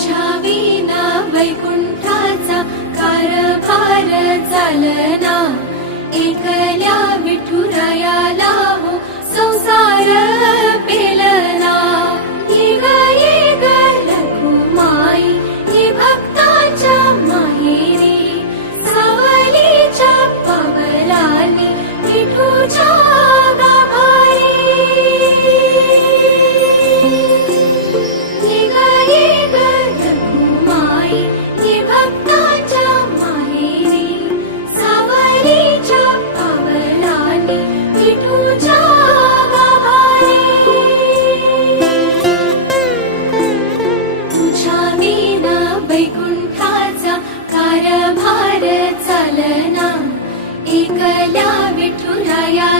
तुझ्या विना वैकुंठाचा कारभार चालना, एकल्या विठुरायाला हो संसार पेलना। ये ग रखुमाई ये भक्ताच्या माहेरी, सावलीच्या पावलांनी विठूच्या गाभारी। ये ग रखुमाई ये भक्ताच्या माहेरी, सावलीच्या पावलांनी विठूच्या गाभारी। तुझ्या विना वैकुंठाचा कारभार चालना, एकल्या विठुराया